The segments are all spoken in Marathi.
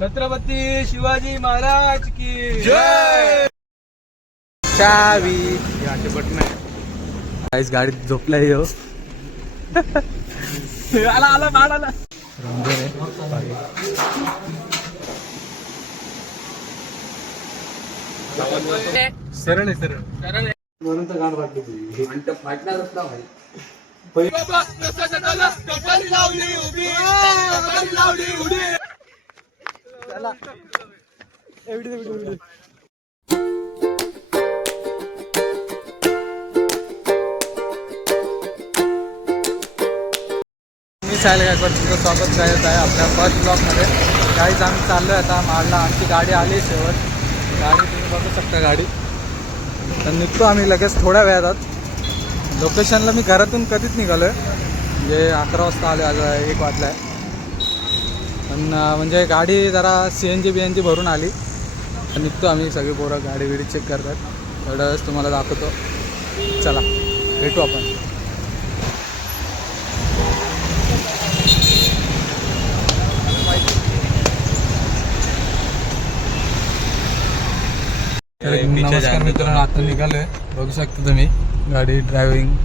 छत्रपती शिवाजी महाराज की जय. चावी याचे बटन आहे. गाडीत झोपलाय हो. आला आला बाळ आला. सरळ आहे सरळ सरळ आहे म्हणून तर गाड वाटली तुझी आणि तर फाटणार असला भाई. चला एवढी एवढी साहिल गायकवाड तुमचं स्वागत करत आहे आपल्या फर्स्ट ब्लॉगमध्ये. गाडीच आम्ही चाललो आहे आता माडला. आमची गाडी आली शेवट. गाडी तुम्ही बघू शकता गाडी. तर निघतो आम्ही लगेच थोड्या वेळात. लोकेशनला मी घरातून कधीच निघालो आहे म्हणजे 11 वाजता आलो. आज 1 वाजला आहे. पण म्हणजे गाडी जरा CNG BNG भरून आली. तर निघतो आम्ही. सगळी पोरं गाडी बिडी चेक करतात. थोड्या वेळेस तुम्हाला दाखवतो. चला भेटू आपण. नमस्कार मित्रांनो, आता निघालोय. बघू शकता तुम्ही गाडी ड्रायव्हिंग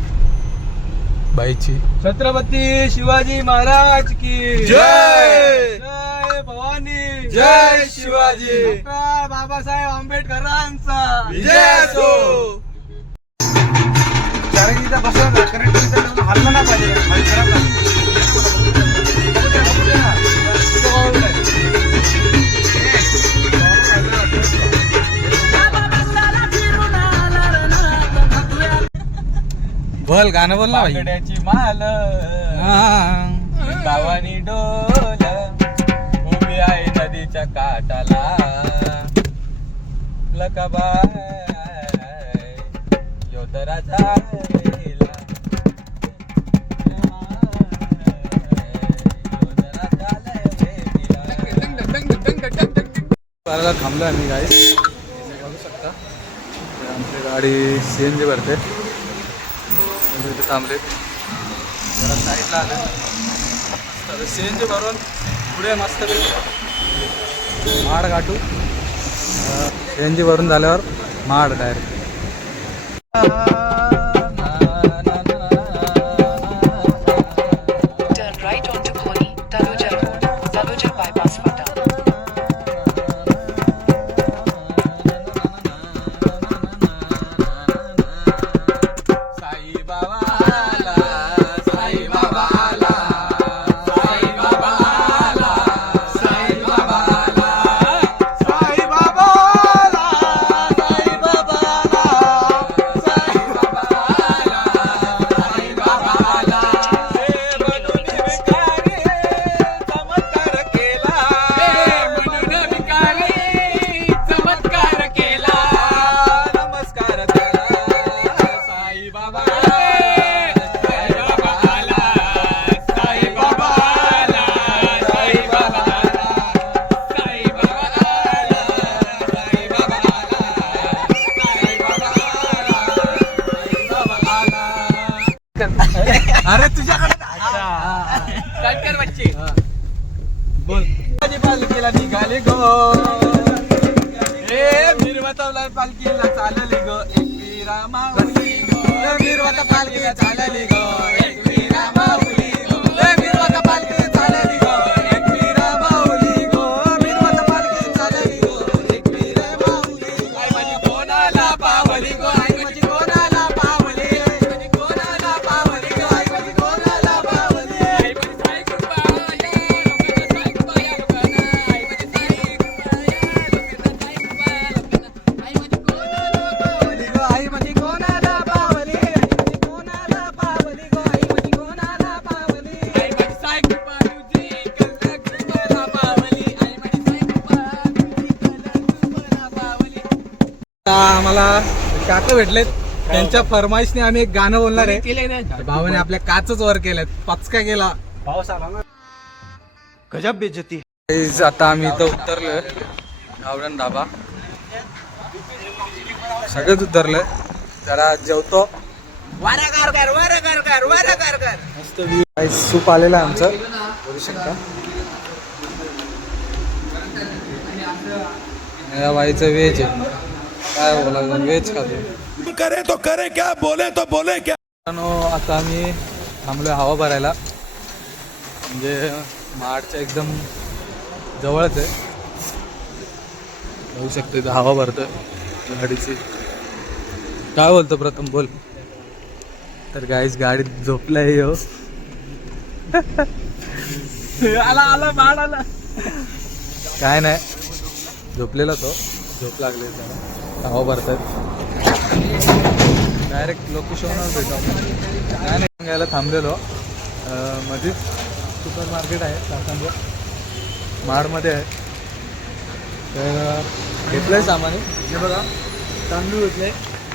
बाईची. छत्रपती शिवाजी महाराज की जय. जय भवानी. जय शिवाजी. डॉक्टर बाबासाहेब आंबेडकरांचा विजय असो. हल्ला नाही पाहिजे. बोल गाणं बोल ना. बांगड्याची माल गावानी डोल उभी आहे नदीच्या काठाला. लकाबाय योधराजा थांबलो आम्ही गाडी. बघू शकता आमची गाडी CNG भरते. थांबले जरा साईडला आले. CNG भरून पुढे मस्त माड गाठू. CNG भरून झाल्यावर माड डायरेक्ट. अरे तुझ्याकडे बोल. पालखीला निघाले गो. मिरवता पालखीला चालली गो. एकवीरा माऊली गो. मिरवता पालखीला चालली गो. एकवीरा माऊली गो. मिरवता पालखीला चालली गो. एकवीरा माऊली गो. मिरवता पालखीला चालली गो. एकवीरा माऊली. आई माझी कोणाला पावली गो. आई माझी कोणाला पावली. आई माझी कोणाला पावली गो. आई माझी कोणाला पावली. आई माझी साई कृपा आम्हाला काका भेटलेत. त्यांच्या फरमाईशने आम्ही एक गाणं बोलणार आहे. भावाने आपल्या काचच वर केलेत. पचका केला. पाऊस आला ना. गजब बेइज्जती. आता आम्ही इथं उतरलोय. गावडन ढाबा सगळेच उतरलोय. जरा जेवतो. मस्त सूप आलेलं आहे आमचं. बघू शकता. या बाईचं व्हेज आहे. काय बोला व्हेज खातो. करे तो करे क्या, बोले तो बोले क्या. आता आम्ही थांबलोय हवा भरायला. म्हणजे माडच्या एकदम जवळच आहे. बघू शकतो इथं हवा भरतोय गाडीची. काय बोलतो प्रथम बोल. तर गाईस गाडीत झोपलाय हो. आला बाळ आला. काय नाही झोपलेला तो. झोप लागले त्याला. हवा भरतात. डायरेक्ट लोकेशनवर भेटू आपण. काय नाही घ्यायला थांबलेलो. मध्येच सुपर मार्केट आहे काकांचं माडमध्ये आहे. तर घेतलं आहे सामान. हे बघा तांदूळ घेतले,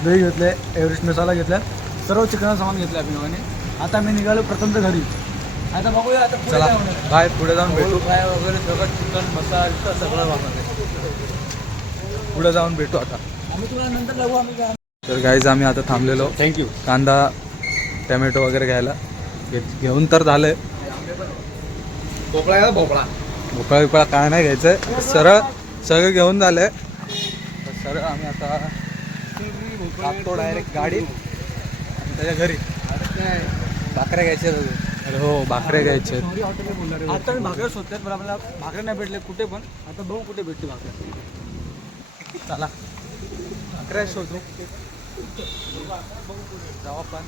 दही घेतले, एव्हरेस्ट मसाला घेतला, सर्व चिकन सामान घेतलं आहे लोकांनी. आता मी निघालो प्रथमच्या घरी. आता बघूया आता चला बाय पुढे जाऊन भेटू. काय वगैरे सगळं चिकन मसाला सगळं वापरते. पुढे जाऊन भेटू आता आम्ही तुला नंतर लागू आम्ही. तर गाईज आम्ही आता थांबलेलो. थँक्यू. कांदा टमॅटो वगैरे घ्यायला घेऊन तर झालंय. भोपळा भोपळा बिपळा काय नाही घ्यायचंय. सरळ सगळं घेऊन झालंय. तर सरळ आम्ही आता टाकतो डायरेक्ट गाडी आणि त्याच्या घरी. भाकऱ्या घ्यायच्या. अरे हो भाकऱ्या घ्यायच्या. आता मी भाकऱ्या शोधतात पण आपल्याला भाकऱ्या नाही भेटले कुठे पण. आता बघू कुठे भेटते भाकऱ्या. चला भाकऱ्या शोधू जाऊ आपण.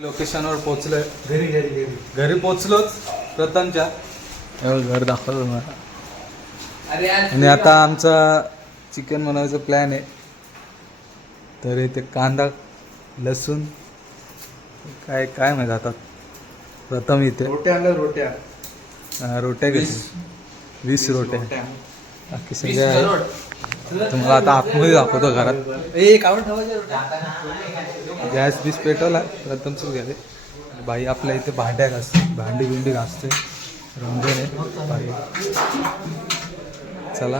लोकेशनवर पोचलोय. घरी पोचलोच प्रथमच्या. घर दाखवतो मला. आणि आता आमचा चिकन बनवायचा प्लॅन आहे. तर इथे कांदा लसूण काय काय माहिती आता. प्रथम इथे रोट्या घेतली 20 रोट्या. बाकी सगळ्या तुम्हाला आता आतमध्ये दाखवतो घरात. गॅस बीस पेटवला प्रथमच घ्यावे. बाई आपल्या इथे भांडी बिंडी घासते. रंजन आहे बाई. चला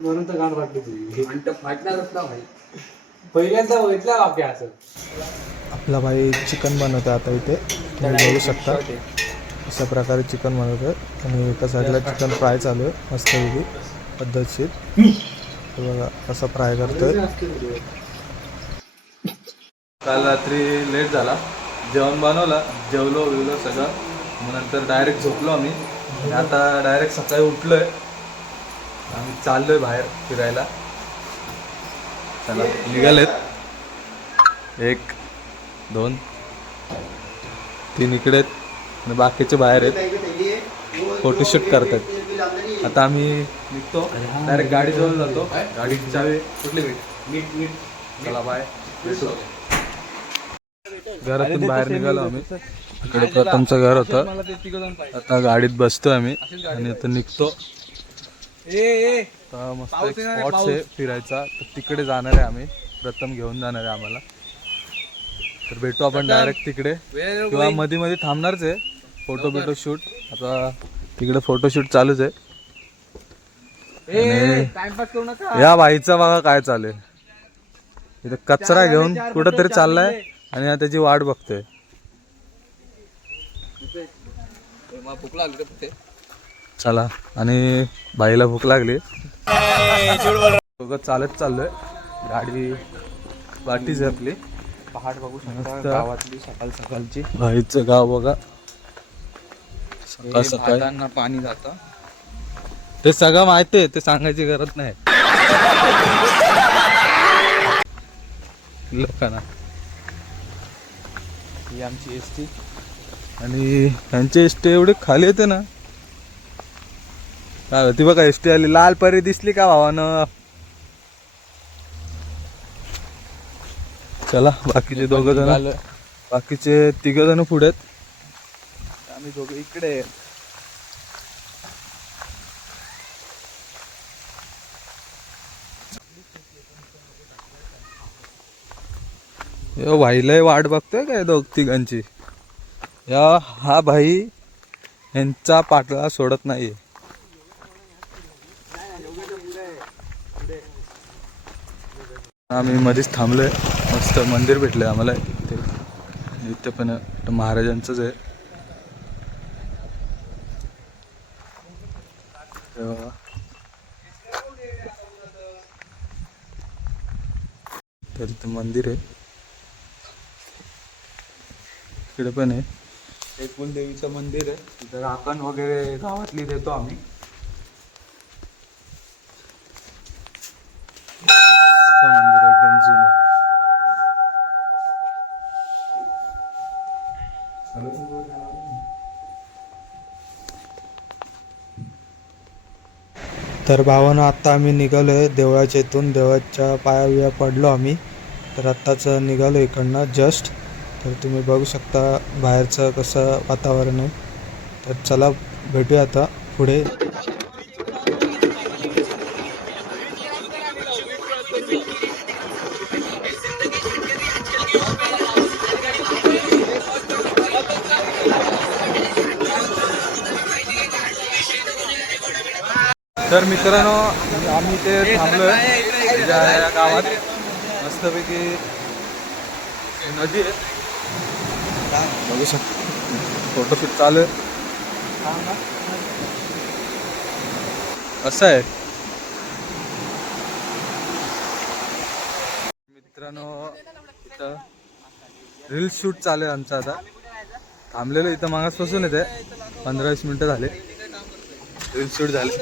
म्हणून तर गाण वाटली तुझी फाटणारच ना भाई. पहिल्यांदा बघितला बाकी असं. आपला भाई चिकन बनवतो आता इथे तुम्ही बघू शकता. अशा प्रकारे चिकन बनवतं. आणि एका साईडला चिकन फ्राय चालू आहे मस्तपैकी पद्धतशीर. बघा कसं फ्राय करतोय. काल रात्री लेट झाला. जेवण बनवलं, जेवलो सगळं. मग नंतर डायरेक्ट झोपलो आम्ही. आणि आता डायरेक्ट सकाळी उठलोय. आम्ही चाललोय बाहेर फिरायला. चला निघालेत. 1 2 3 इकडे आहेत आणि बाकीचे बाहेर आहेत. फोटोशूट करतात. आता आम्ही निघतो. डायरेक्ट गाडीजवळ जातो. गाडीची चावी कुठली भेट. चला बाय भेटू. घरातून बाहेर निघालो आम्ही. इकडे प्रथमचं घर होतं. आता गाडीत बसतोय आम्ही आणि आता निघतो. मस्त एक स्पॉट्स आहे फिरायचा. तर तिकडे जाणार आहे आम्ही. प्रथम घेऊन जाणार आहे आम्हाला. तर भेटू आपण डायरेक्ट तिकडे किंवा मध्ये मध्ये थांबणारच आहे. Photo shoot. आता तिकडे फोटोशूट चालूच आहे. या बाईचा बघा काय चालू आहे. इथं कचरा घेऊन कुठंतरी चाललाय आणि त्याची वाट बघतोय. चला आणि बाईला भूक लागली. चालत चाललोय. गाडी वाटीच आहे आपली. पहाड बघू शकता गावातली सकाळची. बाईचं गाव बघा. सकाळ पाणी जातं. ते सगळं माहिती आहे. ते सांगायची गरज नाही लोकांना. ही आमची एस टी आणि यांची एस टी एवढी खाली येते ना. काय होती बघा एस टी आली. लाल परी दिसली का भावानं. चला बाकीचे दोघं जण, बाकीचे 3 जण पुढे आहेत, आम्ही दोघं इकडे आहे. भाईला वाट बघतोय काय 2-3 हा भाई यांचा पाठला सोडत नाहीये. आम्ही मध्येच थांबलोय. मस्त मंदिर भेटलंय आम्हाला इथे. इथे पण महाराजांचंच आहे. तर इथं मंदिर आहे. इकडे पण आहे एक कुलदेवीचं मंदिर आहे. तिथं राखण वगैरे गावातली देतो आम्ही. मंदिर एकदम जुनं. तर भावानं आत्ता आम्ही निघालोय देवळाच्या इथून. देवळाच्या पाया पडलो आम्ही. तर आत्ताच निघालो इकडनं जस्ट. तर तुम्ही बघू शकता बाहेरचं कसं वातावरण आहे. तर चला भेटूया आता पुढे. तर मित्रांनो आम्ही ते थांबलोय या गावात. मस्तपैकी नदी आहे, बघू शकता. फोटोशूट चालू आहे. असं आहे मित्रांनो. इथं रील शूट चालू आहे आमचं. आता थांबलेलं इथं मागासपासून येते. 15-20 मिनिटं झाले. रील शूट झाले.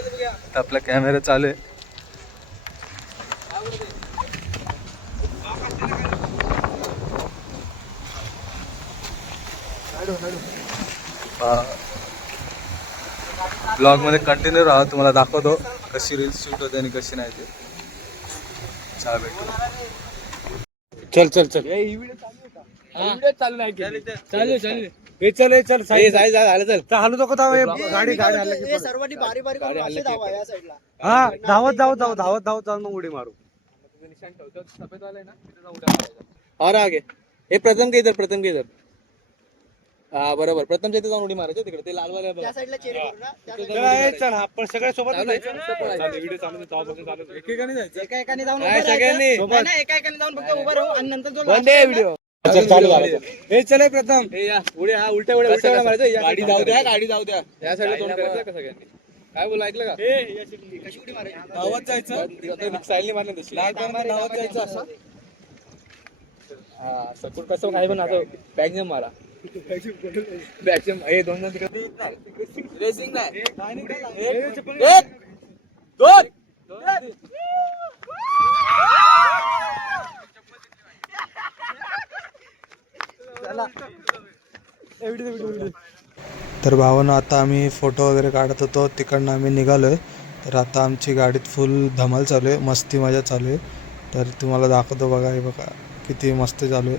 तर आपला कॅमेरा चालू आहे. ब्लॉग मध्ये कंटिन्यू राहा. तुम्हाला दाखवतो कशी रील शूट होते आणि कशी नाही ते. चला भेटू. चल चल चल चालू नको गाडी सर्वांनी बारी बारी करून धावा या साईडला. हा धावत जाऊ मग उडी मारू. और आगे हे प्रथम के इधर. हा बरोबर. प्रथमच्या इथे जाऊन उडी मारायची तिकडे. ते लालवाले त्या साईडला चेरी करू ना. त्या साईडला चल आपण सगळे सोबत व्हिडिओ चालू एकेकाने जायचं. एका एकाने जाऊन उभं राहायचं. नाही, एका एकाने जाऊन फक्त उभं राहू आणि नंतर जो व्हिडिओ चालू झालं. हे चले प्रथम. उड्या उलट्या मारायचं. गाडी जाऊ द्या. या साईडला तोंड करायचं का सगळ्यांनी. काय बोला ऐकलं का. कशी उडी मारायची. धावत जायचं. साईडने मारलं तशी धावत जायचं असं. हा सकूर कसं काही पण आता बॅग जम मारा. बॅग जम हे 2 तिकडे रेसिंग नाही. 1 2 तर भावानं आता आम्ही फोटो वगैरे काढत होतो. तिकडनं आम्ही निघालोय. तर आता आमची गाडीत फुल धमाल चालू आहे. मस्ती मजा चालू आहे. तर तुम्हाला दाखवतो बघा. हे बघा किती मस्त चालू आहे.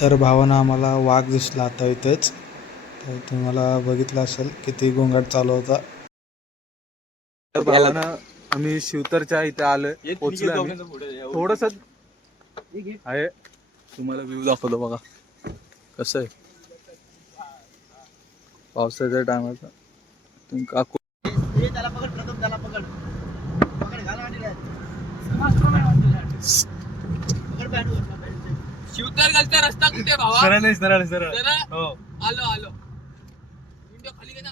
तर भावानं आम्हाला वाघ दिसला आता इथेच. तर तुम्हाला बघितलं असेल किती गोंगाट चालू होता. तर भावानं आम्ही शिवतरच्या इथे आलोय. पोहोचलोय थोडस आहे. तुम्हाला व्ह्यू दाखवतो बघा कसं आहे पावसाच्या टायमाचा काकू त्याला पकड प्रथम, त्याला पकड पकड घाला आणि शिवतर घालता रस्ता कुठे भावा? सरळ सरळ सरळ हो आलो आलो विंडो खाली घे ना.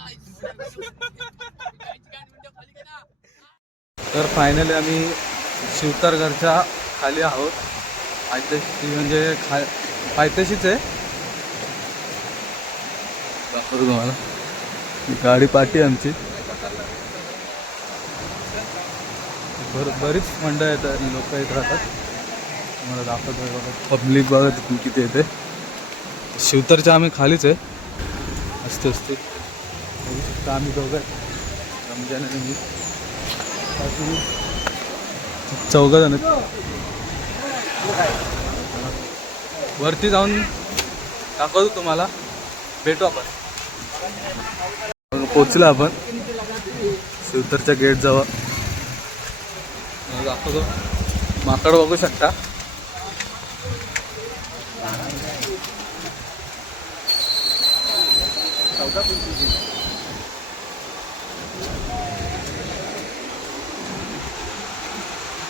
तर फायनली आम्ही शिवतारगडच्या खाली आहोत. पायथ्याशी म्हणजे पायथ्याशीच आहे. दाखवतो तुम्हाला ही गाडी पाठी आहे आमची. बरीच मंडळ येतात, लोक येत राहतात. तुम्हाला दाखवतो बघा पब्लिक बघा तिथून किती येते. शिवतरच्या आम्ही खालीच आहे. असते असते बघू शकता आम्ही दोघं रमजान आणि मी चौघं जण वरती जाऊन दाखवतो तुम्हाला. भेटू आपण. पोचलो आपण शिवतरच्या गेट जवळ. दाखवतो माकड बघू शकता.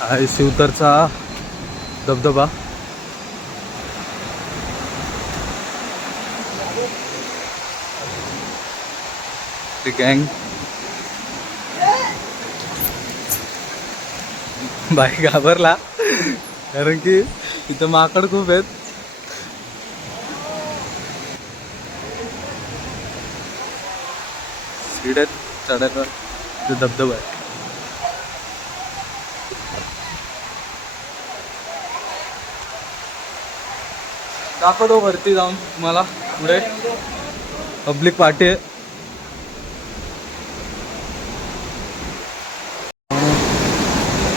आहे शिवतरचा धबधबा. ती गँग बाई घाबरला कारण की तिथं माकड खूप आहेत. सीड्यात चढायला ते धबधबा आहे. दाखवतो वरती जाऊन तुम्हाला. पुढे पब्लिक पार्टी आहे.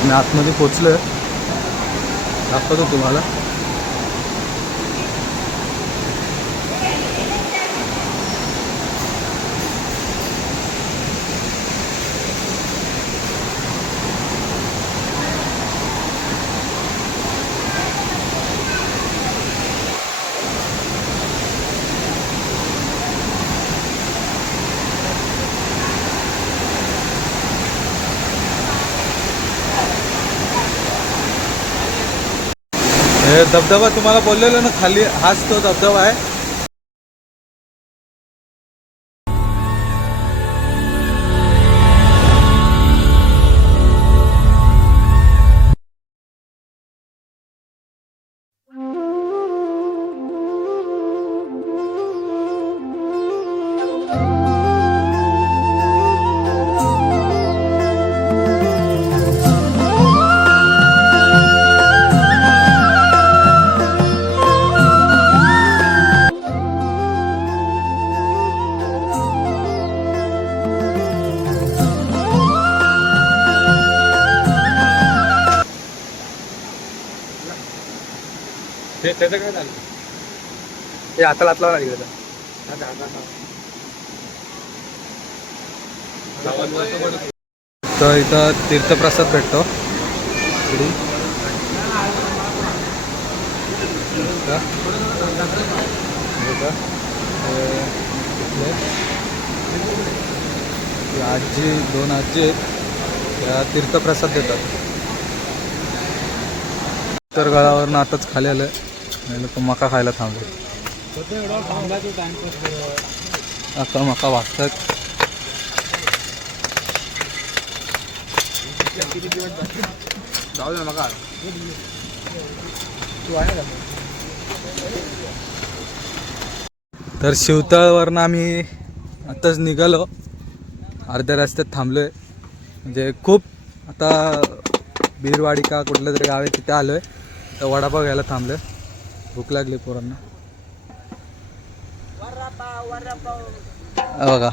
मी आतमध्ये पोचलोय. दाखवतो तुम्हाला. हे धबधबा तुम्हाला बोललेलो ना खाली, हाच तो धबधबा आहे. त्याचं काय झालं? हे हाताला हात लावा लागेल. तर इथं तीर्थप्रसाद भेटतो. आजी, दोन आजी आहेत त्या तीर्थप्रसाद देतात. तर गडावरनं आताच खाली आलं. लोक मका खायला थांबले. आता मका वागतात. तर शिवतळवरनं आम्ही आताच निघालो. अर्ध्या रस्त्यात थांबलोय. म्हणजे खूप आता बीरवाडी का कुठलं तरी गाव आहे तिथे आलोय. तर वडापाव घ्यायला थांबलोय. भूक लागली पोरांना. बघा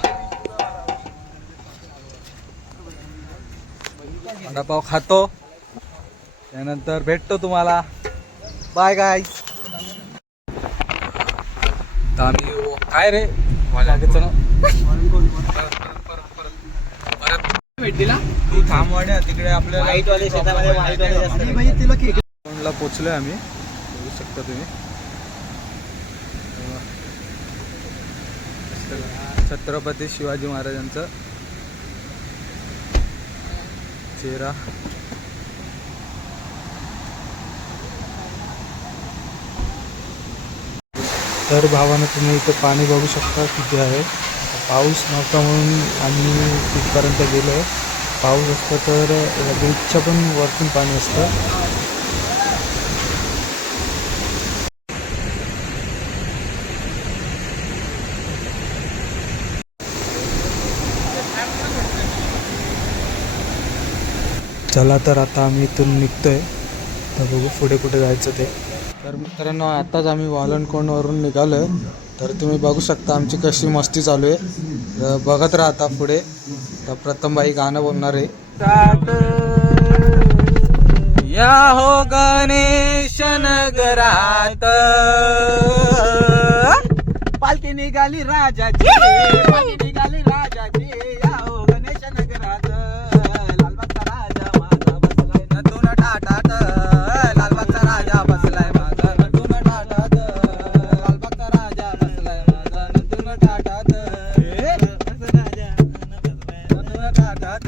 वडापाव खातो त्यानंतर भेटतो तुम्हाला. Bye guys. तर आम्ही काय रे वाजायचं ना भेटला तू थांबवाड्या तिकडे आपल्याला वाईटवाले शेतामध्ये वाईटवाले पोचलोय आम्ही. बघू शकता तुम्ही. छत्रपती शिवाजी महाराजांचं चेहरा. तर भावानं तुम्ही इथे पाणी बघू शकता किती आहे. पाऊस नव्हता म्हणून आम्ही तिथपर्यंत गेलो आहे. पाऊस असतं तर बीचच्या पण वरतून पाणी असतं. चला तर आता आम्ही इथून निघतोय. तर बघू पुढे कुठे जायचं ते. तर मित्रांनो आत्ताच आम्ही वालनकोंडवरून निघालो आहे. तर तुम्ही बघू शकता आमची कशी मस्ती चालू आहे. तर बघत राहता पुढे. तर प्रथम बाई गाणं बोलणार आहे. या हो गणेश नगरात पालखी निघाली राजाची, पालखी निघाली राजाची. या हो गणेश नगरात लालबागचा राजा माझा बसलाय नटून टाटात. लालबागचा राजा बसलाय माझा नटून टाटात. लालबागचा राजा बसलाय माझा नटून टाटात. नटून टाटात.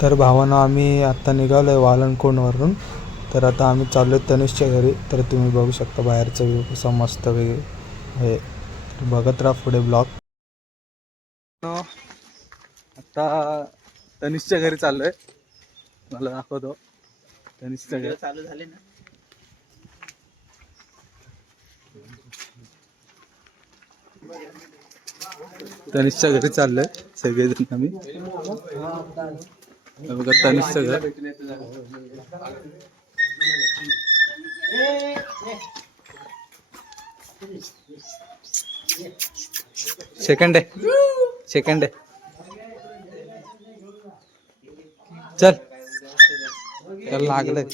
तर भावानं आम्ही आत्ता निघालो आहे वालनकोंडवरून. तर आता आम्ही चाललो आहे तनिषच्या घरी. तर तुम्ही बघू शकता बाहेरचा व्ह्यू कसा मस्त वेगळी आहे. तर बघत राहा पुढे ब्लॉग. आता तनिषच्या घरी चाललोय. मला दाखवतो तनिषच्या घरी. चालू झाले ना. तनिषच्या घरी चाललोय सगळेजण आम्ही. बघा तनिषचं घर. सेकंड आहे, सेकंड आहे. चल चल लागलंय.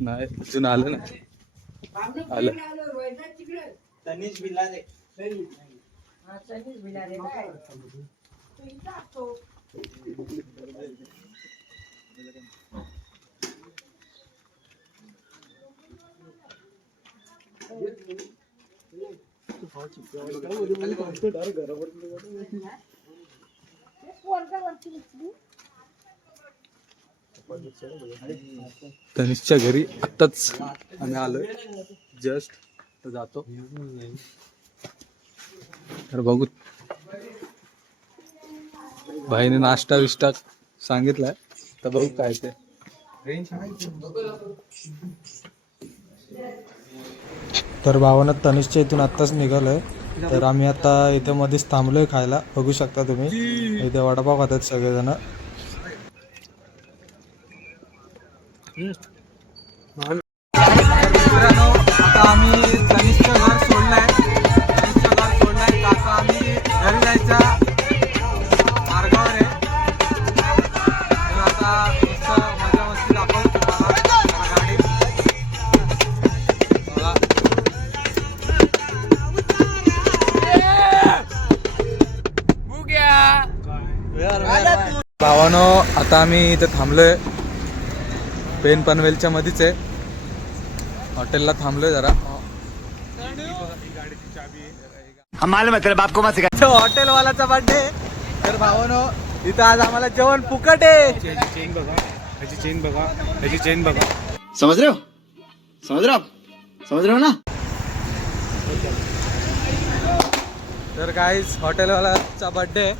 नाही अजून आलं ना. आलं. तनिष बिलारे. तनिषच्या घरी आत्ताच आम्ही आलोय जस्ट. जातो तर बघू. भाईने नाश्ता विष्टा सांगितलाय तर बघू काय ते. तर भावानं तनिषच्या इथून आत्ताच निघालो आहे. तर आम्ही आता इथे मध्येच थांबलो आहे खायला. बघू शकता तुम्ही इथे वडापाव खातात सगळेजण. मित्रांनो आता आम्ही तनिषचं घर सोडलंय. तनिषचं घर सोडलंय. आता आम्ही घरी जायच्या मार्गावर आहे. तर आता मस्त मजा मस्ती दाखवतो तुम्हाला गाडीत. भावानो आता आम्ही इथे थांबलोय. पेन पनवेलच्या मध्येच आहे. हॉटेलला थांबलोय जरा. हॉटेलवालाचा बर्थडे. तर भावानो इथं आज आम्हाला जेवण फुकट आहे. चेन बघा, ह्याची चेन बघा, ह्याची चेन बघा. समझ रहे हो, समझ रहे हो आप, समझ रहे हो ना. तर गाईज हॉटेलवालाचा बर्थडे आहे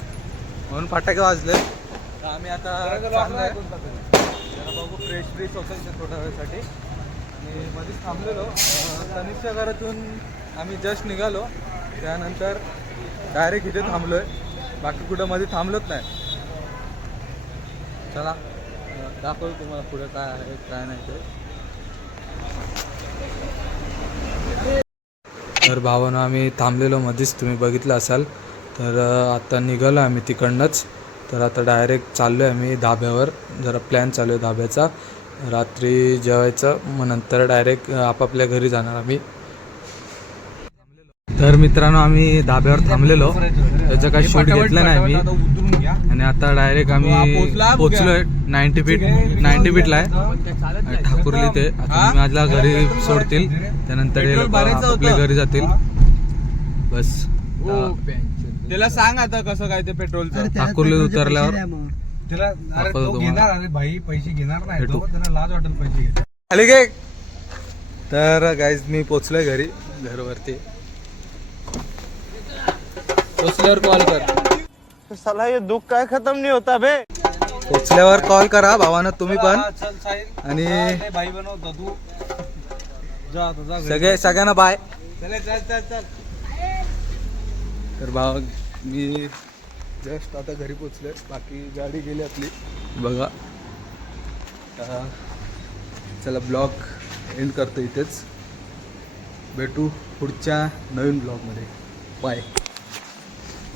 म्हणून फटाके वाजले. तर आम्ही आता चाललोय. जरा बघू फ्रेश फ्रेश होतं थोड्या वेळासाठी. आणि मध्येच थांबलेलो. तनिषच्या घरातून आम्ही जस्ट निघालो. त्यानंतर डायरेक्ट इथे थांबलोय. बाकी कुठं मध्ये थांबलोच नाही. चला दाखवतो तुम्हाला पुढे काय आहे काय नाही ते. तर भावानं आम्ही थांबलेलो मध्येच तुम्ही बघितलं असाल. तर आता निघालो आम्ही तिकडनंच. तर आता डायरेक्ट चाललो आहे आम्ही धाब्यावर. जरा प्लॅन चालू आहे धाब्याचा. रात्री जेवायचं मग नंतर डायरेक्ट आपापल्या घरी जाणार आम्ही. तर मित्रांनो आम्ही धाब्यावर थांबलेलो, त्याचं काही शूट घेतलं नाही मी आणि आता डायरेक्ट आम्ही पोचलोय 90 फीटला आहे ठाकुर्ली ते. आता माझ्या घरी सोडतील, त्यानंतर हे लोक आपल्या घरी जातील. बस त्याला सांग आता कसं काय ते पेट्रोलचं. ठाकुर्ली उतरल्यावर त्याला दाखवतो तुम्हाला. घेणार, अरे भाई पैसे घेणार नाही भेटू. तो, त्याला लाज वाटेल पैसे घेते. आले गे. तर गाईज मी पोचलोय घरवरती. पोचल्यावर कॉल कर. साला ये दुःख काय खतम नाही होता बे. पोचल्यावर कॉल करा भावानं तुम्ही पण. चल साहिल, आणि भाई बनवतो तू. जा आता, जा घरी. सगळ्यांना बाय. चल चल चल चल. तर भावा मी जस्ट आता घरी पोचलोय, बाकी गाडी गेली आपली बघा. चला ब्लॉग एंड करतो इथेच. भेटू पुढच्या नवीन ब्लॉगमध्ये. बाय.